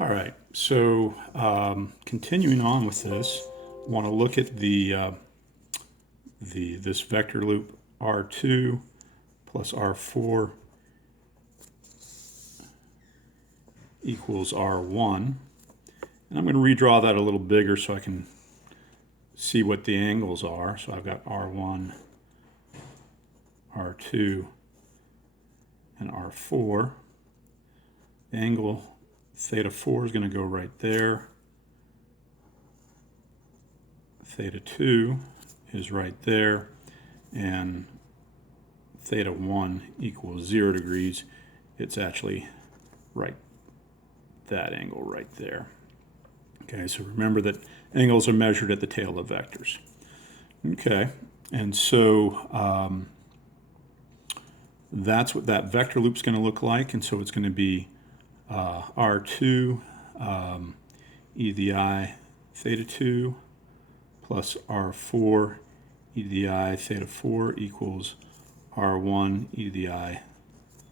All right, so continuing on with this, I want to look at this vector loop R2 plus R4 equals R1. And I'm going to redraw that a little bigger so I can see what the angles are. So I've got R1, R2, and R4. The angle theta 4 is going to go right there. Theta 2 is right there. And theta 1 equals 0 degrees. It's actually right that angle right there. Okay, so remember that angles are measured at the tail of vectors. Okay, and so that's what that vector loop is going to look like. And so it's going to be R2 e to the I theta 2 plus R4 e to the I theta 4 equals R1 e to the I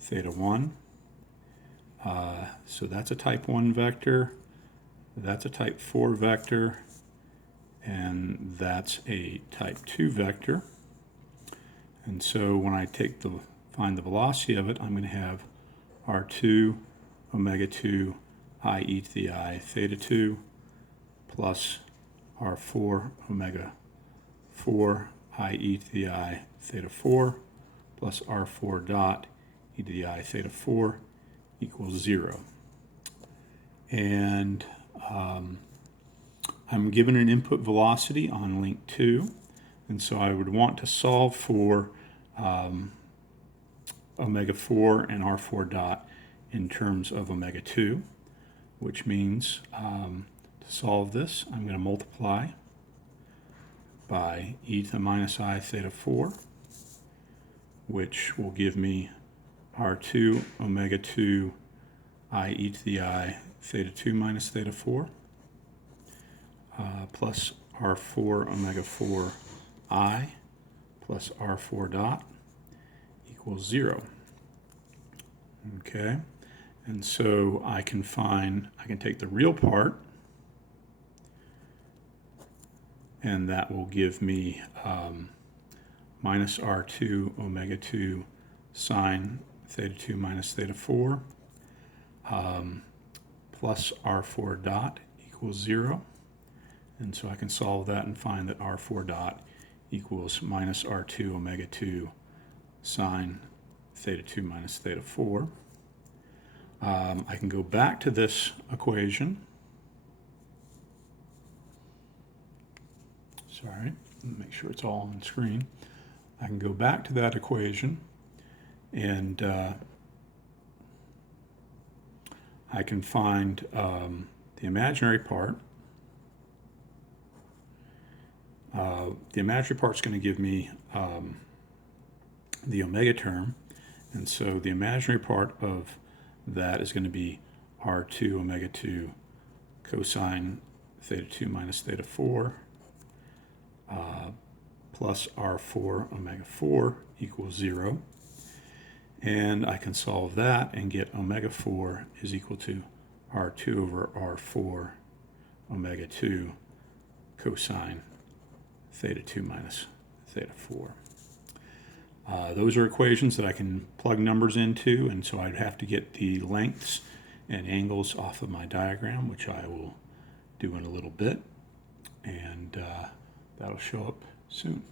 theta 1. So that's a type 1 vector, that's a type 4 vector, and that's a type 2 vector. And so when I find the velocity of it, I'm going to have R2 omega 2 I e to the I theta 2 plus R4 omega 4 I e to the I theta 4 plus R4 dot e to the I theta 4 equals 0. And I'm given an input velocity on link 2, and so I would want to solve for omega 4 and R4 dot in terms of omega 2, which means to solve this, I'm going to multiply by e to the minus I theta 4, which will give me R2 omega 2 I e to the I theta 2 minus theta 4 plus R4 omega 4 I plus R4 dot equals 0. Okay, and so I can take the real part, and that will give me minus R2 omega 2 sine theta 2 minus theta 4 plus R4 dot equals 0. And so I can solve that and find that R4 dot equals minus R2 omega 2 sine theta 2 minus theta 4. I can go back to this equation. Sorry, make sure it's all on the screen. I can go back to that equation, and I can find the imaginary part. The imaginary part is going to give me the omega term, and so the imaginary part of that is going to be R2 omega 2 cosine theta 2 minus theta 4 plus R4 omega 4 equals 0. And I can solve that and get omega 4 is equal to R2 over R4 omega 2 cosine theta 2 minus theta 4. Those are equations that I can plug numbers into, and so I'd have to get the lengths and angles off of my diagram, which I will do in a little bit, and that'll show up soon.